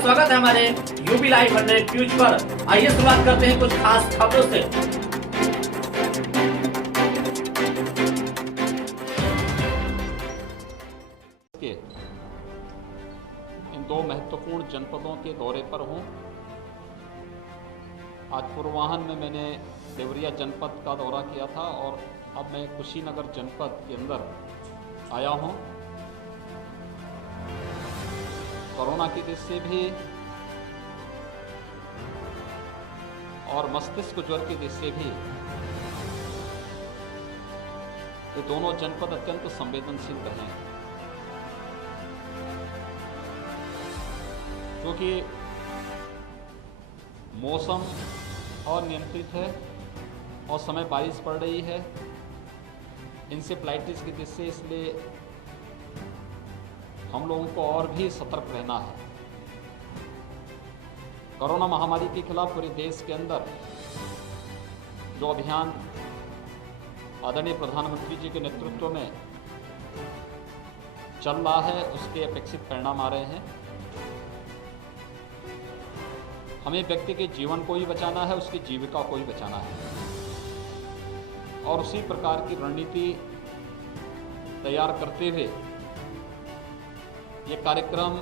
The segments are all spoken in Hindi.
स्वागत है हमारे यूपी लाइव 100 न्यूज पर। आइए शुरुआत करते हैं कुछ खास खबरों से। इन दो महत्वपूर्ण जनपदों के दौरे पर हूं। आज पूर्वाह्न में मैंने देवरिया जनपद का दौरा किया था और अब मैं कुशीनगर जनपद के अंदर आया हूं। कोरोना की दृष्टि से भी और मस्तिष्क ज्वर की दृष्टि से भी ये दोनों जनपद अत्यंत संवेदनशील रहे हैं, क्योंकि मौसम अनियंत्रित है और समय बारिश पड़ रही है, इंसेफ्लाइटिस की दृष्टि से, इसलिए हम लोगों को और भी सतर्क रहना है। कोरोना महामारी के खिलाफ पूरे देश के अंदर जो अभियान आदरणीय प्रधानमंत्री जी के नेतृत्व में चल रहा है, उसके अपेक्षित परिणाम आ रहे हैं। हमें व्यक्ति के जीवन को ही बचाना है, उसकी जीविका को ही बचाना है और उसी प्रकार की रणनीति तैयार करते हुए ये कार्यक्रम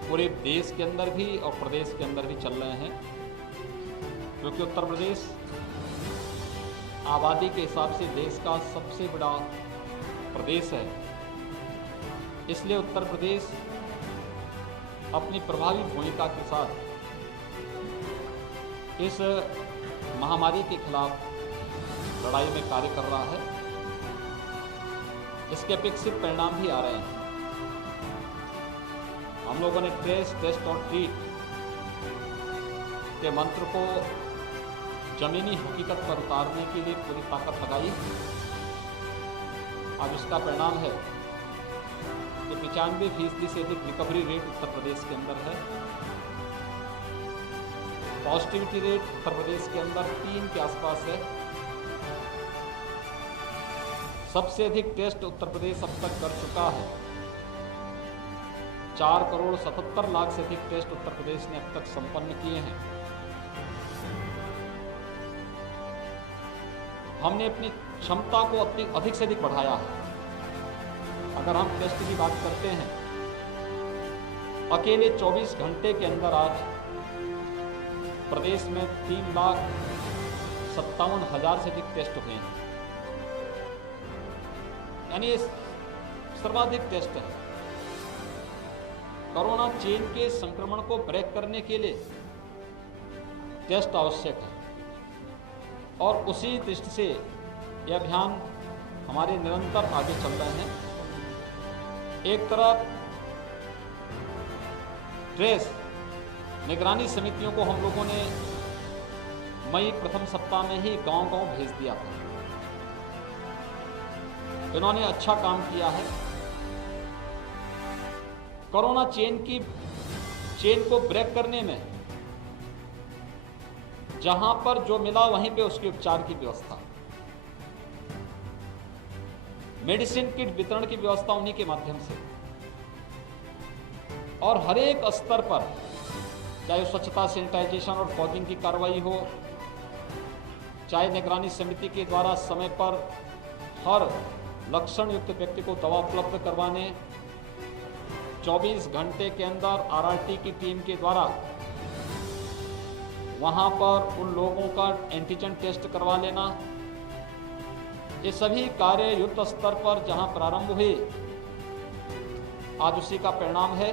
पूरे देश के अंदर भी और प्रदेश के अंदर भी चल रहे हैं, क्योंकि उत्तर प्रदेश आबादी के हिसाब से देश का सबसे बड़ा प्रदेश है। इसलिए उत्तर प्रदेश अपनी प्रभावी भूमिका के साथ इस महामारी के खिलाफ लड़ाई में कार्य कर रहा है। इसके अपेक्षित परिणाम भी आ रहे हैं। हम लोगों ने ट्रेस, टेस्ट और ट्रीट के मंत्र को जमीनी हकीकत पर उतारने के लिए पूरी ताकत लगाई। अब इसका परिणाम है कि 95% से अधिक रिकवरी रेट उत्तर प्रदेश के अंदर है। पॉजिटिविटी रेट उत्तर प्रदेश के अंदर 3 के आसपास है। सबसे अधिक टेस्ट उत्तर प्रदेश अब तक कर चुका है। 4,77,00,000 से अधिक टेस्ट उत्तर प्रदेश ने अब तक संपन्न किए हैं। हमने अपनी क्षमता को अधिक से अधिक बढ़ाया है। अगर हम टेस्ट की बात करते हैं, अकेले 24 घंटे के अंदर आज प्रदेश में 3,57,000 से अधिक टेस्ट हुए हैं, यानी ये सर्वाधिक टेस्ट है। कोरोना चेन के संक्रमण को ब्रेक करने के लिए टेस्ट आवश्यक है और उसी दृष्टि से यह अभियान हमारे निरंतर आगे चल रहे हैं। एक तरफ ट्रेस निगरानी समितियों को हम लोगों ने मई प्रथम सप्ताह में ही गांव-गांव भेज दिया था। इन्होंने अच्छा काम किया है। कोरोना चेन को ब्रेक करने में जहां पर जो मिला वहीं पे उसके उपचार की व्यवस्था, मेडिसिन किट वितरण की व्यवस्था उन्हीं के माध्यम से, और हर एक स्तर पर, चाहे स्वच्छता, सैनिटाइजेशन और फॉगिंग की कार्रवाई हो, चाहे निगरानी समिति के द्वारा समय पर हर लक्षण युक्त व्यक्ति को दवा उपलब्ध करवाने, 24 घंटे के अंदर आरआरटी की टीम के द्वारा वहां पर उन लोगों का एंटीजन टेस्ट करवा लेना, ये सभी कार्य युद्ध स्तर पर जहां प्रारंभ हुए, आज उसी का परिणाम है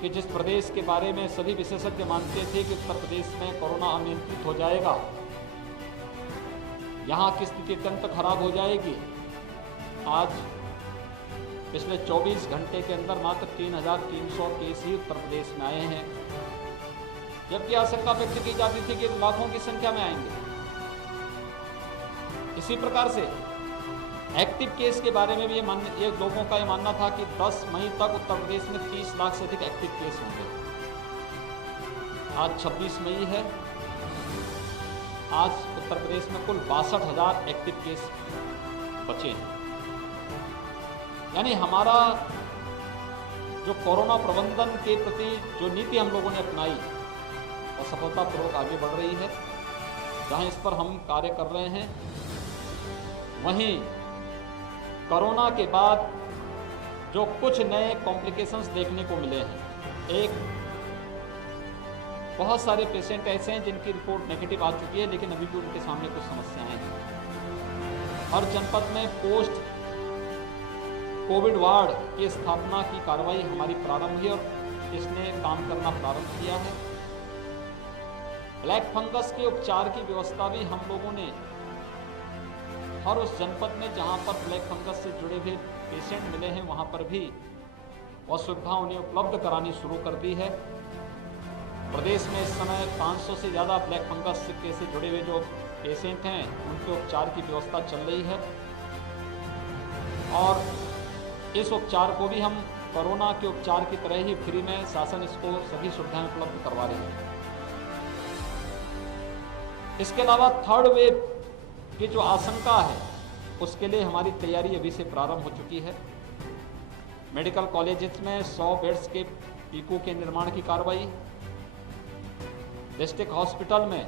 कि जिस प्रदेश के बारे में सभी विशेषज्ञ मानते थे कि उत्तर प्रदेश में कोरोना अनियंत्रित हो जाएगा, यहाँ की स्थिति अत्यंत खराब हो जाएगी, आज पिछले 24 घंटे के अंदर मात्र 3,300 केस ही उत्तर प्रदेश में आए हैं, जबकि आशंका व्यक्त की जाती थी कि लाखों की संख्या में आएंगे। इसी प्रकार से एक्टिव केस के बारे में भी ये लोगों का ये मानना था कि 10 मई तक उत्तर प्रदेश में 30 लाख से अधिक एक्टिव केस होंगे। आज 26 मई है। आज उत्तर प्रदेश में कुल 62,000 एक्टिव केस बचे हैं। यानी हमारा जो कोरोना प्रबंधन के प्रति जो नीति हम लोगों ने अपनाई और सफलतापूर्वक आगे बढ़ रही है, जहां इस पर हम कार्य कर रहे हैं, वहीं कोरोना के बाद जो कुछ नए कॉम्प्लिकेशंस देखने को मिले हैं। एक, बहुत सारे पेशेंट ऐसे हैं जिनकी रिपोर्ट नेगेटिव आ चुकी है, लेकिन अभी भी उनके सामने कुछ समस्याएं हैं। हर जनपद में पोस्ट कोविड वार्ड की स्थापना की कार्रवाई हमारी प्रारंभ हुई और इसने काम करना प्रारंभ किया है। ब्लैक फंगस के उपचार की व्यवस्था भी हम लोगों ने हर उस जनपद में जहां पर ब्लैक फंगस से जुड़े हुए पेशेंट मिले हैं, वहां पर भी वह सुविधा उन्हें उपलब्ध करानी शुरू कर दी है। प्रदेश में इस समय 500 से ज़्यादा ब्लैक फंगस से जुड़े हुए जो पेशेंट हैं, उनके उपचार की व्यवस्था चल रही है और इस उपचार को भी हम कोरोना के उपचार की तरह ही फ्री में शासन इसको सभी सुविधाएं उपलब्ध करवा रहे हैं। इसके अलावा थर्ड वेव की जो आशंका है, उसके लिए हमारी तैयारी अभी से प्रारंभ हो चुकी है। मेडिकल कॉलेजेस में 100 बेड्स के पीकू के निर्माण की कार्रवाई, डिस्ट्रिक्ट हॉस्पिटल में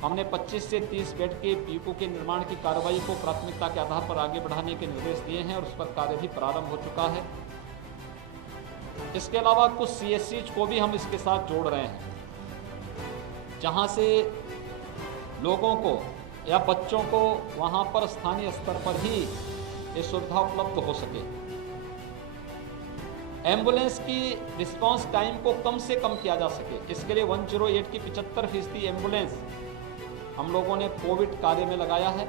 हमने 25 से 30 बेड के पीकू के निर्माण की कार्रवाई को प्राथमिकता के आधार पर आगे बढ़ाने के निर्देश दिए हैं और उस पर कार्य भी प्रारंभ हो चुका है। इसके अलावा कुछ सीएससी को भी हम इसके साथ जोड़ रहे हैं, जहां से लोगों को या बच्चों को वहां पर स्थानीय स्तर पर ही ये सुविधा उपलब्ध हो सके। एम्बुलेंस की रिस्पांस टाइम को कम से कम किया जा सके, इसके लिए 108 की 75% एम्बुलेंस हम लोगों ने कोविड कार्य में लगाया है।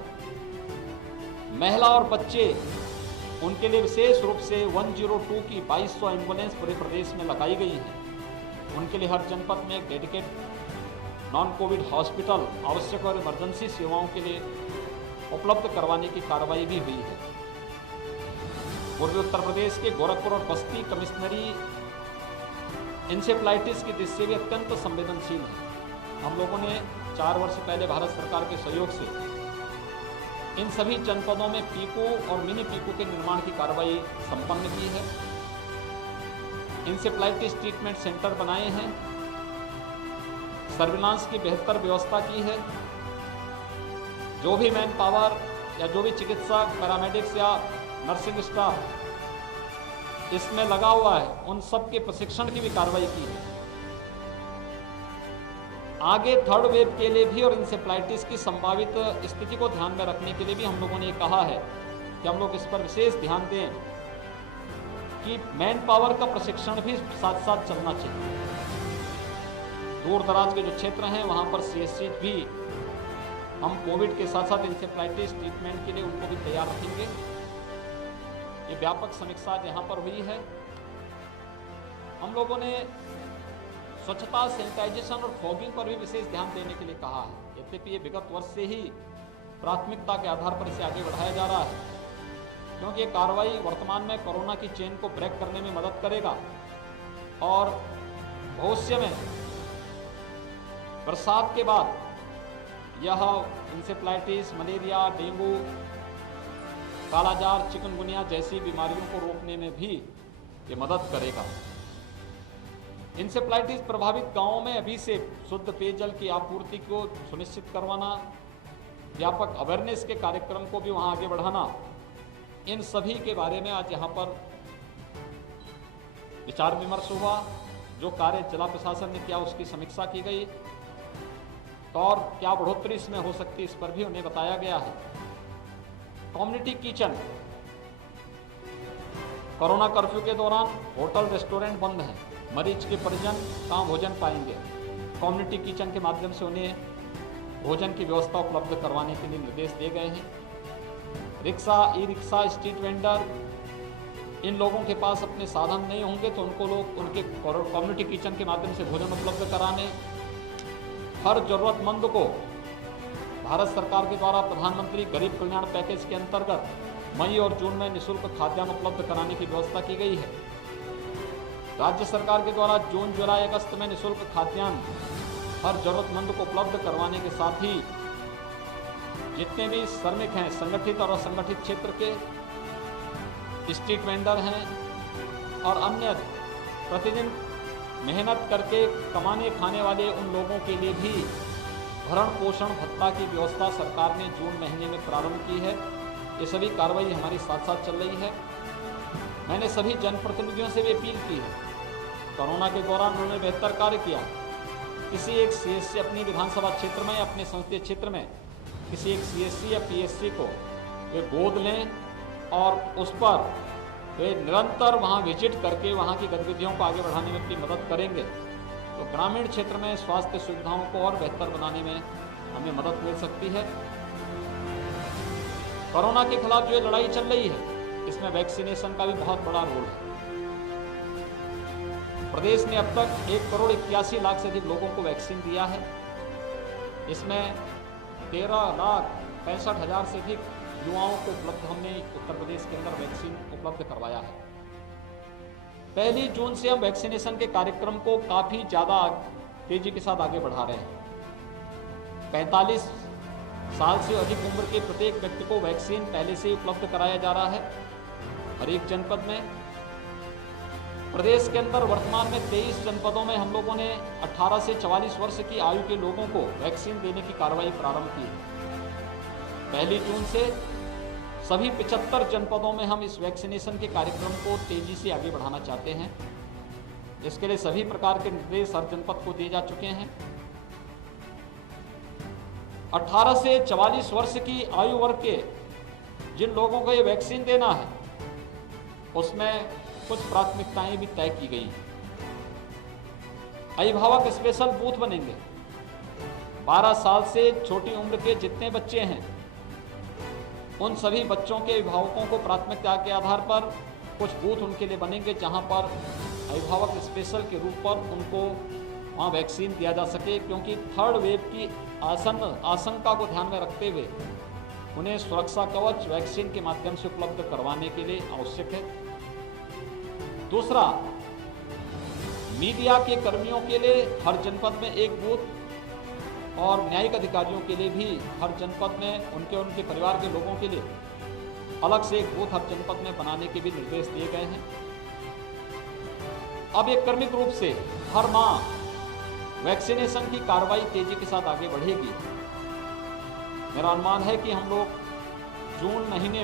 महिला और बच्चे, उनके लिए विशेष रूप से 102 की 2200 एम्बुलेंस पूरे प्रदेश में लगाई गई हैं। उनके लिए हर जनपद में एक डेडिकेट नॉन कोविड हॉस्पिटल आवश्यक और इमरजेंसी सेवाओं के लिए उपलब्ध करवाने की कार्रवाई भी हुई है। पूर्वी उत्तर प्रदेश के गोरखपुर और बस्ती कमिश्नरी इंसेफ्लाइटिस की दृष्टि से भी अत्यंत संवेदनशील है। हम लोगों ने 4 वर्ष पहले भारत सरकार के सहयोग से इन सभी जनपदों में पीकू और मिनी पीकू के निर्माण की कार्रवाई संपन्न की है। इंसेफ्लाइटिस ट्रीटमेंट सेंटर बनाए हैं, सर्विलांस की बेहतर व्यवस्था की है। जो भी मैन पावर या जो भी चिकित्सक, पैरामेडिक्स या नर्सिंग स्टाफ इसमें लगा हुआ है, उन सब के प्रशिक्षण की भी कार्रवाई की है। आगे थर्ड वेव के लिए भी और इंसेफ्लाइटिस की संभावित स्थिति को ध्यान में रखने के लिए भी हम लोगों ने कहा है कि हम लोग इस पर विशेष ध्यान दें कि मैन पावर का प्रशिक्षण भी साथ साथ चलना चाहिए। दूर दराज के जो क्षेत्र हैं, वहां पर सीएससी भी हम कोविड के साथ साथ इंसेफ्लाइटिस ट्रीटमेंट के लिए उनको भी तैयार रखेंगे। ये व्यापक समीक्षा यहाँ पर हुई है। हम लोगों ने स्वच्छता, सैनिटाइजेशन और फॉगिंग पर भी विशेष ध्यान देने के लिए कहा है। यद्यपि ये विगत वर्ष से ही प्राथमिकता के आधार पर इसे आगे बढ़ाया जा रहा है, क्योंकि ये कार्रवाई वर्तमान में कोरोना की चेन को ब्रेक करने में मदद करेगा और भविष्य में बरसात के बाद यह इंसेफ्लाइटिस, मलेरिया, डेंगू, कालाजार, चिकनगुनिया जैसी बीमारियों को रोकने में भी ये मदद करेगा। इंसेफ्लाइटिस प्रभावित गांवों में अभी से शुद्ध पेयजल की आपूर्ति को सुनिश्चित करवाना, व्यापक अवेयरनेस के कार्यक्रम को भी वहां आगे बढ़ाना, इन सभी के बारे में आज यहाँ पर विचार विमर्श हुआ। जो कार्य जिला प्रशासन ने किया उसकी समीक्षा की गई और क्या बढ़ोतरी इसमें हो सकती है, इस पर भी उन्हें बताया गया है। कम्युनिटी किचन, कोरोना कर्फ्यू के दौरान होटल रेस्टोरेंट बंद हैं, मरीज के परिजन कहाँ भोजन पाएंगे। कम्युनिटी किचन के माध्यम से उन्हें भोजन की व्यवस्था उपलब्ध करवाने के लिए निर्देश दिए गए हैं। Rickshaw, e rickshaw, street vendor, इन लोगों के पास अपने साधन नहीं होंगे तो उनको लोग उनके कम्युनिटी किचन के माध्यम से भोजन उपलब्ध कराने, हर जरूरतमंद को भारत सरकार के द्वारा प्रधानमंत्री गरीब कल्याण पैकेज के अंतर्गत मई और जून में निःशुल्क खाद्यान्न उपलब्ध कराने की व्यवस्था की गई है। राज्य सरकार के द्वारा जून, जुलाई, अगस्त में निःशुल्क खाद्यान्न हर जरूरतमंद को उपलब्ध करवाने के साथ ही जितने भी श्रमिक हैं, संगठित और असंगठित क्षेत्र के, स्ट्रीट वेंडर हैं और अन्य प्रतिदिन मेहनत करके कमाने खाने वाले उन लोगों के लिए भी भरण पोषण भत्ता की व्यवस्था सरकार ने जून महीने में प्रारंभ की है। ये सभी कार्रवाई हमारी साथ साथ चल रही है। मैंने सभी जनप्रतिनिधियों से भी अपील की है, कोरोना के दौरान उन्होंने बेहतर कार्य किया। किसी एक सीएससी अपनी विधानसभा क्षेत्र में, अपने संसदीय क्षेत्र में किसी एक सीएससी या पीएससी को वे गोद लें और उस पर वे निरंतर वहां विजिट करके वहां की गतिविधियों को आगे बढ़ाने में अपनी मदद करेंगे तो ग्रामीण क्षेत्र में स्वास्थ्य सुविधाओं को और बेहतर बनाने में हमें मदद मिल सकती है। कोरोना के खिलाफ जो लड़ाई चल रही है, इसमें वैक्सीनेशन का भी बहुत बड़ा रोल है। प्रदेश ने अब तक 1,81,00,000 से अधिक लोगों को वैक्सीन दिया है। इसमें 13,65,000 से अधिक युवाओं को उपलब्ध हमने उत्तर प्रदेश के अंदर वैक्सीन उपलब्ध करवाया है। 1 जून से हम वैक्सीनेशन के कार्यक्रम को काफ़ी ज़्यादा तेजी के साथ आगे बढ़ा रहे हैं। 45 साल से अधिक उम्र के प्रत्येक व्यक्ति को वैक्सीन पहले से ही उपलब्ध कराया जा रहा है। हर एक जनपद में, प्रदेश के अंदर वर्तमान में 23 जनपदों में हम लोगों ने 18 से 44 वर्ष की आयु के लोगों को वैक्सीन देने की कार्रवाई प्रारंभ की है। 1 जून से सभी 75 जनपदों में हम इस वैक्सीनेशन के कार्यक्रम को तेजी से आगे बढ़ाना चाहते हैं। इसके लिए सभी प्रकार के निर्देश हर जनपद को दिए जा चुके हैं। 18 से 44 वर्ष की आयु वर्ग के जिन लोगों को ये वैक्सीन देना है, उसमें कुछ प्राथमिकताएं भी तय की गई। अभिभावक स्पेशल बूथ बनेंगे। 12 साल से छोटी उम्र के जितने बच्चे हैं, उन सभी बच्चों के अभिभावकों को प्राथमिकता के आधार पर कुछ बूथ उनके लिए बनेंगे, जहां पर अभिभावक स्पेशल के रूप पर उनको वहां वैक्सीन दिया जा सके, क्योंकि 3rd वेव की आशंका को ध्यान में रखते हुए उन्हें सुरक्षा कवच वैक्सीन के माध्यम से उपलब्ध करवाने के लिए आवश्यक है। दूसरा, मीडिया के कर्मियों के लिए हर जनपद में एक बूथ और न्यायिक अधिकारियों के लिए भी हर जनपद में उनके परिवार के लोगों के लिए अलग से एक बूथ हर जनपद में बनाने के भी निर्देश दिए गए हैं। अब एक क्रमिक रूप से हर माह वैक्सीनेशन की कार्रवाई तेजी के साथ आगे बढ़ेगी। मेरा अनुमान है कि हम लोग जून महीने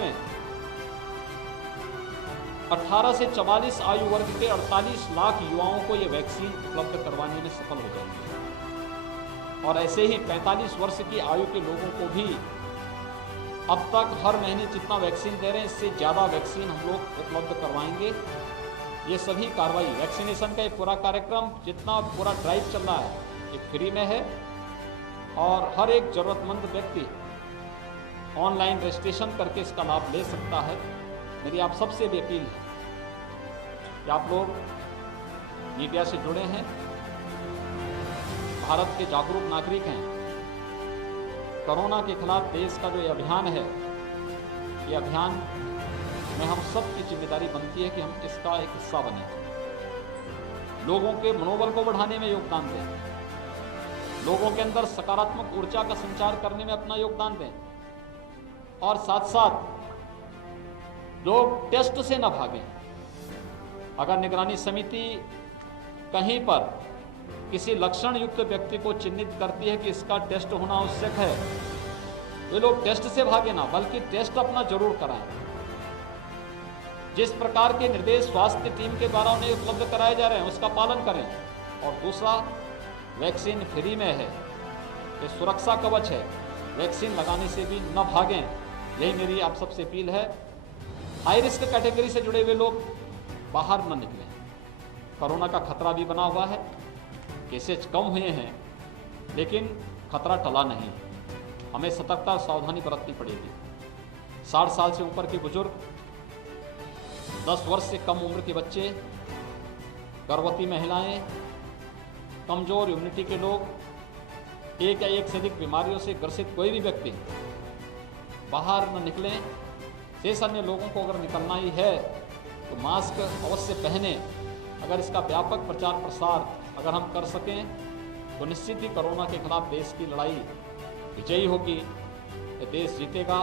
में 18 से 44 आयु वर्ग के 48 लाख युवाओं को ये वैक्सीन उपलब्ध करवाने में सफल हो जाएंगे। और ऐसे ही 45 वर्ष की आयु के लोगों को भी अब तक हर महीने जितना वैक्सीन दे रहे हैं, इससे ज़्यादा वैक्सीन हम लोग उपलब्ध करवाएंगे। ये सभी कार्रवाई, वैक्सीनेशन का ये पूरा कार्यक्रम, जितना पूरा ड्राइव चल रहा है, ये फ्री में है और हर एक ज़रूरतमंद व्यक्ति ऑनलाइन रजिस्ट्रेशन करके इसका लाभ ले सकता है। मेरी आप सबसे भी अपील है कि आप लोग मीडिया से जुड़े हैं, भारत के जागरूक नागरिक हैं। कोरोना के खिलाफ देश का जो ये अभियान है, ये अभियान में हम सब की जिम्मेदारी बनती है कि हम इसका एक हिस्सा बने, लोगों के मनोबल को बढ़ाने में योगदान दें, लोगों के अंदर सकारात्मक ऊर्जा का संचार करने में अपना योगदान दें और साथ साथ लोग टेस्ट से न भागें। अगर निगरानी समिति कहीं पर किसी लक्षण युक्त व्यक्ति को चिन्हित करती है कि इसका टेस्ट होना आवश्यक है, वे लोग टेस्ट से भागे ना, बल्कि टेस्ट अपना जरूर कराएं। जिस प्रकार के निर्देश स्वास्थ्य टीम के द्वारा उन्हें उपलब्ध कराए जा रहे हैं, उसका पालन करें। और दूसरा, वैक्सीन फ्री में है, ये सुरक्षा कवच है, वैक्सीन लगाने से भी न भागें। यही मेरी आप सबसे अपील है। हाई रिस्क कैटेगरी से जुड़े हुए लोग बाहर न निकलें। कोरोना का खतरा भी बना हुआ है, केसेज कम हुए हैं, लेकिन खतरा टला नहीं। हमें सतर्कता और सावधानी बरतनी पड़ेगी। 60 साल से ऊपर के बुजुर्ग, 10 वर्ष से कम उम्र के बच्चे, गर्भवती महिलाएं, कमजोर इम्यूनिटी के लोग, एक या एक से अधिक बीमारियों से ग्रसित कोई भी व्यक्ति बाहर न निकलें। शेष अन्य लोगों को अगर निकलना ही है तो मास्क अवश्य पहने। अगर इसका व्यापक प्रचार प्रसार अगर हम कर सकें तो निश्चित ही कोरोना के खिलाफ देश की लड़ाई विजयी होगी। ये देश जीतेगा,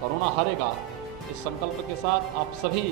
कोरोना हारेगा। इस संकल्प के साथ आप सभी